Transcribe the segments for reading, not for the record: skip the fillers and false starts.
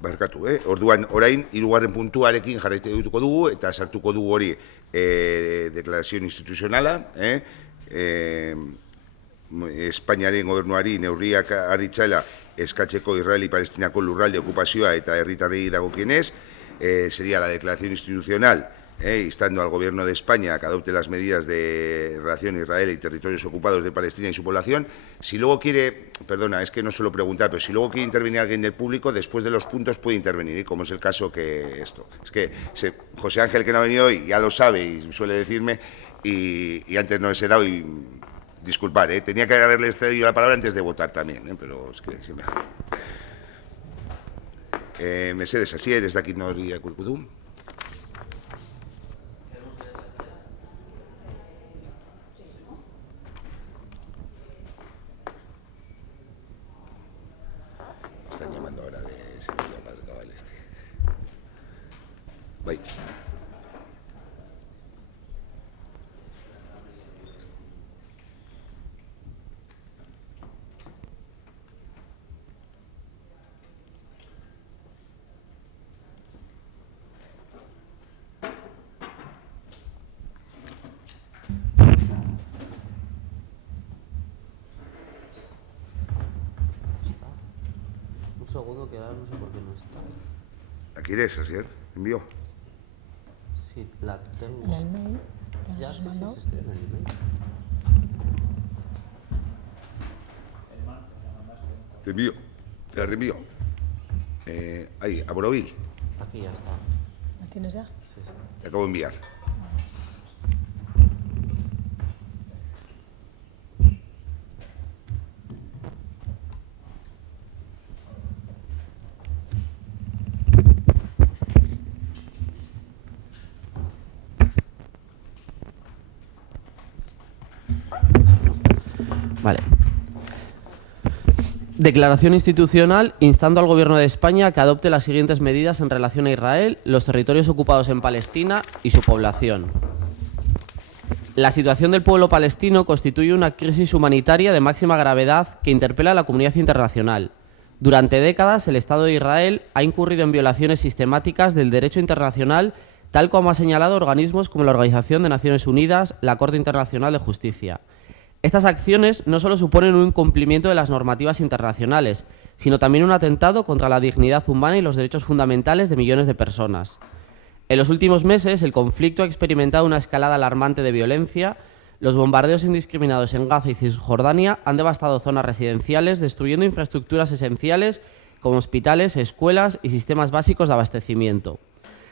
barkatu, orduan, orain, 3. puntuarekin jarraituko dugu, eta sartuko dugu hori deklarazion instituzionala, Espainiaren gobernuari neurriak aritzala eskatzeko Israeli-Palestinako lurralde okupazioa eta herritarrei dagokienez, sería la declaración institucional, instando al Gobierno de España a que adopte las medidas de relación Israel y territorios ocupados de Palestina y su población. Si luego quiere, perdona, es que no suelo preguntar, pero si luego quiere intervenir alguien del público, después de los puntos puede intervenir, como es el caso que esto. Es que José Ángel, que no ha venido hoy, ya lo sabe y suele decirme, y antes no les he dado y... Disculpar, tenía que haberles cedido la palabra antes de votar también, pero es que se me... Mercedes Asier, es de aquí no y Curcudum. Están llamando ahora de Sevilla para el cabal este. Bye. Segundo que ahora no sé por qué no está. ¿La quieres, Asier? ¿Envío? Sí, la tengo. En el mail que Ya, nos sí, mandó. sí, estoy en el email. Te envío. Te la reenvío. Ahí, a Borovil. Aquí ya está. ¿La tienes ya? Sí, sí. Te acabo de enviar. Vale. Declaración institucional instando al Gobierno de España a que adopte las siguientes medidas en relación a Israel, los territorios ocupados en Palestina y su población. La situación del pueblo palestino constituye una crisis humanitaria de máxima gravedad que interpela a la comunidad internacional. Durante décadas, el Estado de Israel ha incurrido en violaciones sistemáticas del derecho internacional, tal como ha señalado organismos como la Organización de Naciones Unidas, la Corte Internacional de Justicia. Estas acciones no solo suponen un incumplimiento de las normativas internacionales, sino también un atentado contra la dignidad humana y los derechos fundamentales de millones de personas. En los últimos meses, el conflicto ha experimentado una escalada alarmante de violencia. Los bombardeos indiscriminados en Gaza y Cisjordania han devastado zonas residenciales, destruyendo infraestructuras esenciales como hospitales, escuelas y sistemas básicos de abastecimiento.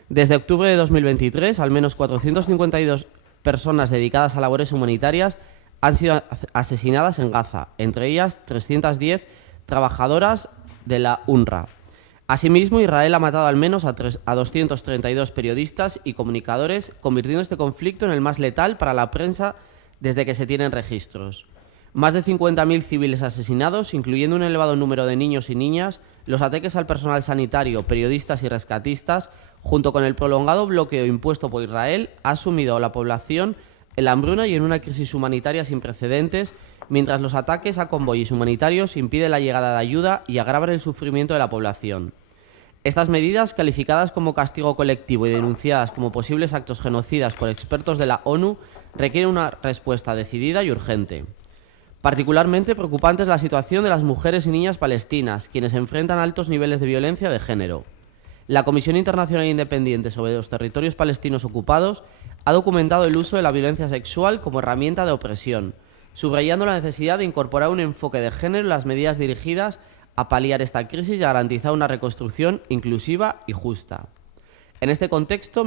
Desde octubre de 2023, al menos 452 personas dedicadas a labores humanitarias han sido asesinadas en Gaza, entre ellas 310 trabajadoras de la UNRWA. Asimismo, Israel ha matado al menos a 232 periodistas y comunicadores, convirtiendo este conflicto en el más letal para la prensa desde que se tienen registros. Más de 50.000 civiles asesinados, incluyendo un elevado número de niños y niñas, los ataques al personal sanitario, periodistas y rescatistas, junto con el prolongado bloqueo impuesto por Israel, ha sumido a la población en la hambruna y en una crisis humanitaria sin precedentes, mientras los ataques a convoyes humanitarios impiden la llegada de ayuda y agravan el sufrimiento de la población. Estas medidas, calificadas como castigo colectivo y denunciadas como posibles actos genocidas por expertos de la ONU, requieren una respuesta decidida y urgente. Particularmente preocupante es la situación de las mujeres y niñas palestinas, quienes enfrentan altos niveles de violencia de género. La Comisión Internacional Independiente sobre los Territorios Palestinos Ocupados ha documentado el uso de la violencia sexual como herramienta de opresión, subrayando la necesidad de incorporar un enfoque de género en las medidas dirigidas a paliar esta crisis y a garantizar una reconstrucción inclusiva y justa. En este contexto,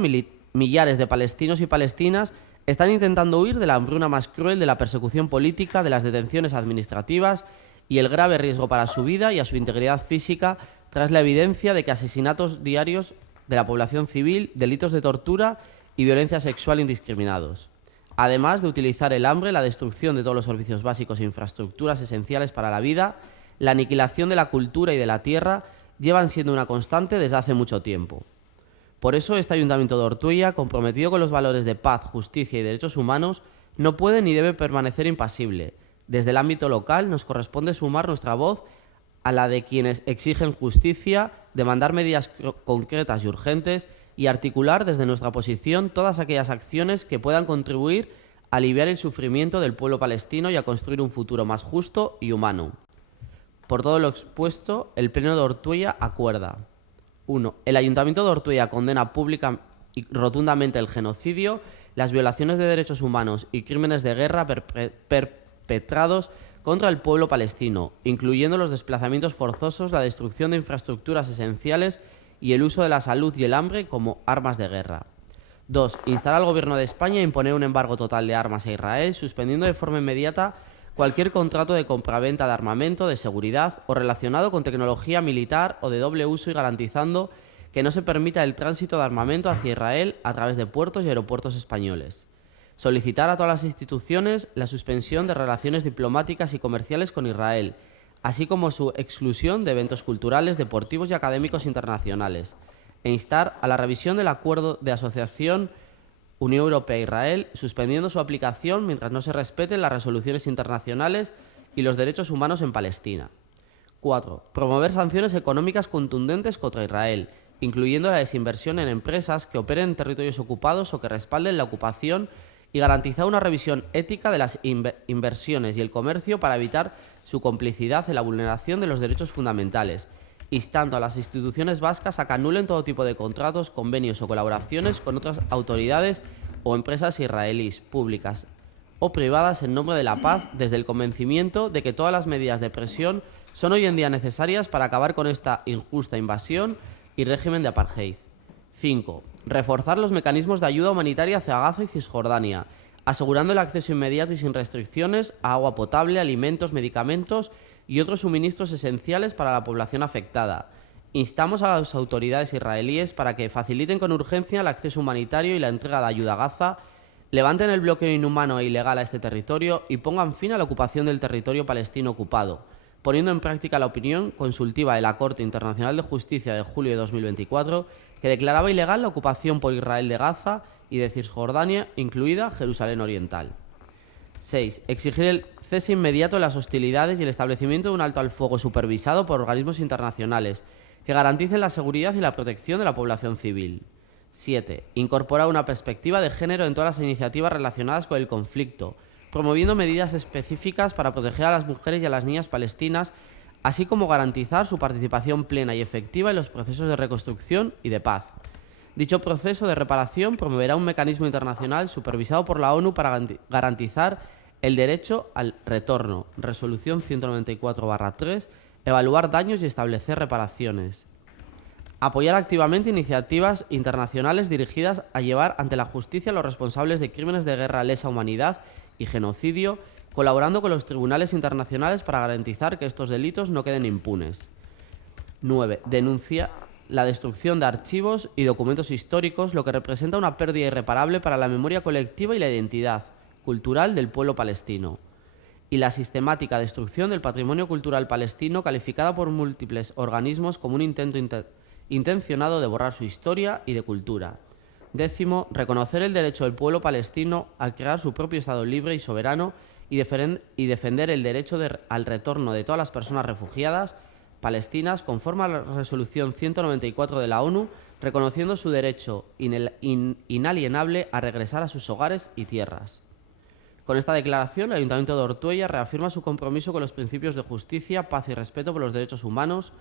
millares de palestinos y palestinas están intentando huir de la hambruna más cruel de la persecución política, de las detenciones administrativas y el grave riesgo para su vida y a su integridad física tras la evidencia de que asesinatos diarios de la población civil, delitos de tortura y violencia sexual indiscriminados. Además de utilizar el hambre, la destrucción de todos los servicios básicos e infraestructuras esenciales para la vida, la aniquilación de la cultura y de la tierra llevan siendo una constante desde hace mucho tiempo. Por eso, este Ayuntamiento de Ortuella, comprometido con los valores de paz, justicia y derechos humanos, no puede ni debe permanecer impasible. Desde el ámbito local nos corresponde sumar nuestra voz a la de quienes exigen justicia, demandar medidas concretas y urgentes y articular desde nuestra posición todas aquellas acciones que puedan contribuir a aliviar el sufrimiento del pueblo palestino y a construir un futuro más justo y humano. Por todo lo expuesto, el Pleno de Ortuella acuerda: 1. El Ayuntamiento de Ortuella condena pública y rotundamente el genocidio, las violaciones de derechos humanos y crímenes de guerra perpetrados contra el pueblo palestino, incluyendo los desplazamientos forzosos, la destrucción de infraestructuras esenciales y el uso de la salud y el hambre como armas de guerra. 2. Instar al Gobierno de España a imponer un embargo total de armas a Israel, suspendiendo de forma inmediata cualquier contrato de compraventa de armamento, de seguridad o relacionado con tecnología militar o de doble uso y garantizando que no se permita el tránsito de armamento hacia Israel a través de puertos y aeropuertos españoles. Solicitar a todas las instituciones la suspensión de relaciones diplomáticas y comerciales con Israel, así como su exclusión de eventos culturales, deportivos y académicos internacionales, e instar a la revisión del Acuerdo de Asociación Unión Europea-Israel, suspendiendo su aplicación mientras no se respeten las resoluciones internacionales y los derechos humanos en Palestina. 4. Promover sanciones económicas contundentes contra Israel, incluyendo la desinversión en empresas que operen en territorios ocupados o que respalden la ocupación, y garantizar una revisión ética de las inversiones y el comercio para evitar su complicidad en la vulneración de los derechos fundamentales, instando a las instituciones vascas a que anulen todo tipo de contratos, convenios o colaboraciones con otras autoridades o empresas israelíes, públicas o privadas en nombre de la paz, desde el convencimiento de que todas las medidas de presión son hoy en día necesarias para acabar con esta injusta invasión y régimen de apartheid. 5. Reforzar los mecanismos de ayuda humanitaria hacia Gaza y Cisjordania, asegurando el acceso inmediato y sin restricciones a agua potable, alimentos, medicamentos y otros suministros esenciales para la población afectada. Instamos a las autoridades israelíes para que faciliten con urgencia el acceso humanitario y la entrega de ayuda a Gaza, levanten el bloqueo inhumano e ilegal a este territorio y pongan fin a la ocupación del territorio palestino ocupado, poniendo en práctica la opinión consultiva de la Corte Internacional de Justicia de julio de 2024, que declaraba ilegal la ocupación por Israel de Gaza y de Cisjordania, incluida Jerusalén Oriental. 6. Exigir el cese inmediato de las hostilidades y el establecimiento de un alto al fuego supervisado por organismos internacionales que garanticen la seguridad y la protección de la población civil. 7. Incorporar una perspectiva de género en todas las iniciativas relacionadas con el conflicto, promoviendo medidas específicas para proteger a las mujeres y a las niñas palestinas, así como garantizar su participación plena y efectiva en los procesos de reconstrucción y de paz. Dicho proceso de reparación promoverá un mecanismo internacional supervisado por la ONU para garantizar el derecho al retorno, resolución 194/3, evaluar daños y establecer reparaciones. Apoyar activamente iniciativas internacionales dirigidas a llevar ante la justicia a los responsables de crímenes de guerra, lesa humanidad y genocidio, colaborando con los tribunales internacionales para garantizar que estos delitos no queden impunes. 9. Denuncia la destrucción de archivos y documentos históricos, lo que representa una pérdida irreparable para la memoria colectiva y la identidad cultural del pueblo palestino. Y la sistemática destrucción del patrimonio cultural palestino, calificada por múltiples organismos como un intento intencionado de borrar su historia y de cultura. 10. Reconocer el derecho del pueblo palestino a crear su propio Estado libre y soberano y defender el derecho al retorno de todas las personas refugiadas palestinas conforme a la resolución 194 de la ONU, reconociendo su derecho inalienable a regresar a sus hogares y tierras. Con esta declaración, el Ayuntamiento de Ortuella reafirma su compromiso con los principios de justicia, paz y respeto por los derechos humanos.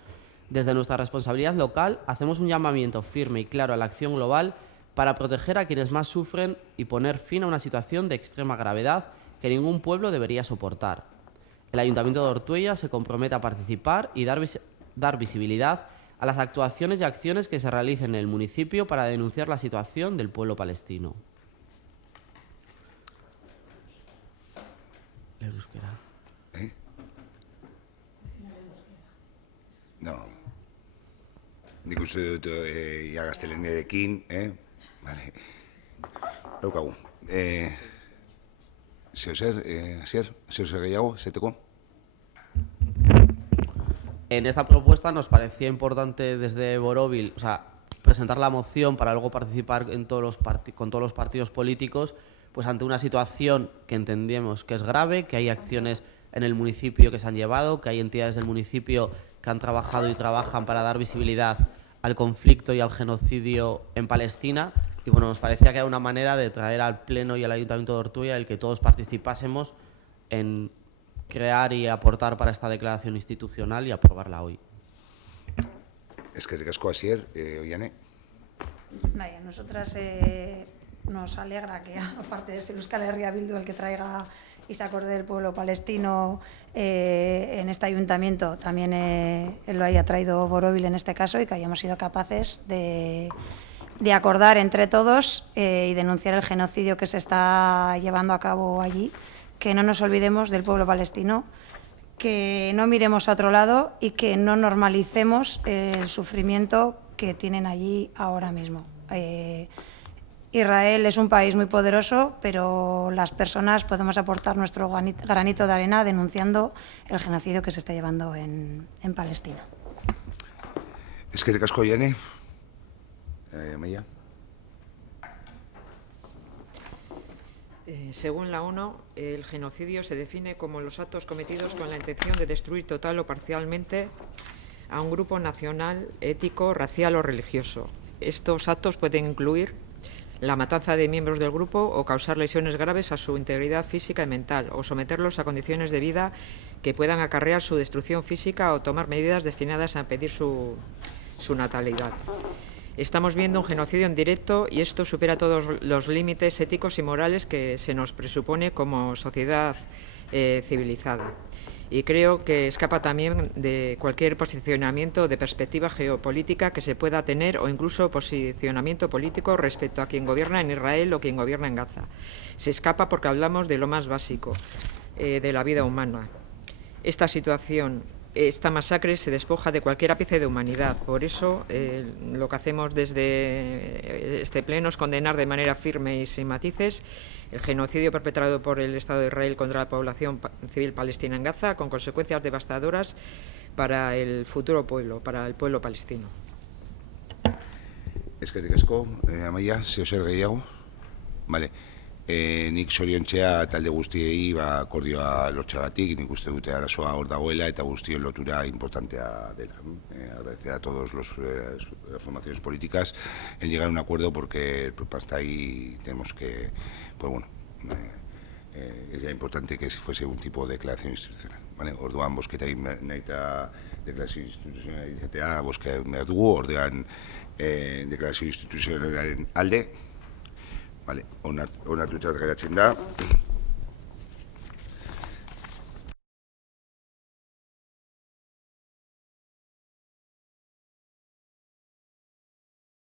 Desde nuestra responsabilidad local, hacemos un llamamiento firme y claro a la acción global para proteger a quienes más sufren y poner fin a una situación de extrema gravedad que ningún pueblo debería soportar. El Ayuntamiento de Ortuella se compromete a participar y dar visibilidad a las actuaciones y acciones que se realicen en el municipio para denunciar la situación del pueblo palestino. No. Nik uste dut ia gaztelenerekin, vale. Daukagu. Zer gehiago, zeteko? En esta propuesta nos parecía importante desde Borovil, presentar la moción para luego participar con todos los partidos políticos, pues ante una situación que entendemos que es grave, que hay acciones en el municipio que se han llevado, que hay entidades del municipio que han trabajado y trabajan para dar visibilidad al conflicto y al genocidio en Palestina. Y bueno, nos parecía que era una manera de traer al Pleno y al Ayuntamiento de Ortuella el que todos participásemos en crear y aportar para esta declaración institucional y aprobarla hoy. Eskerrik asko, Asier, Oiane. Vaya, nosotras nos alegra que, aparte de ser Euskal Herria Bildu el que traiga y se acorde del pueblo palestino en este ayuntamiento, también lo haya traído Borobil en este caso, y que hayamos sido capaces de acordar entre todos y denunciar el genocidio que se está llevando a cabo allí, que no nos olvidemos del pueblo palestino, que no miremos a otro lado y que no normalicemos el sufrimiento que tienen allí ahora mismo. Israel es un país muy poderoso, pero las personas podemos aportar nuestro granito de arena denunciando el genocidio que se está llevando en Palestina. Eskerrik asko, Oiane. Amaia. Según la ONU, el genocidio se define como los actos cometidos con la intención de destruir total o parcialmente a un grupo nacional, étnico, racial o religioso. Estos actos pueden incluir la matanza de miembros del grupo o causar lesiones graves a su integridad física y mental, o someterlos a condiciones de vida que puedan acarrear su destrucción física o tomar medidas destinadas a impedir su natalidad. Estamos viendo un genocidio en directo y esto supera todos los límites éticos y morales que se nos presupone como sociedad civilizada. Y creo que escapa también de cualquier posicionamiento de perspectiva geopolítica que se pueda tener, o incluso posicionamiento político respecto a quien gobierna en Israel o quien gobierna en Gaza. Se escapa porque hablamos de lo más básico, de la vida humana. Esta situación, esta masacre se despoja de cualquier ápice de humanidad. Por eso lo que hacemos desde este pleno es condenar de manera firme y sin matices el genocidio perpetrado por el Estado de Israel contra la población civil palestina en Gaza, con consecuencias devastadoras para el futuro pueblo, para el pueblo palestino. Eskerrik asko, Amaia, zeozer gehiago. Vale. Nik zoriontzea talde guztiei akordioa lortzeagatik, nik uste dute arazoa hor dagoela eta guztien lotura importantea dela. Agradecer a todas las formaciones políticas el llegar a un acuerdo, porque hasta ahí tenemos que, pues bueno, es ya importante que fuese un tipo de declaración institucional. Vale? Orduan bozketa nahi eta deklarazio instituzionala izatea bozka behar dugu, ordean deklarazio instituzionalaren alde. Vale, onartutzat geratzen da.